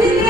Hallelujah.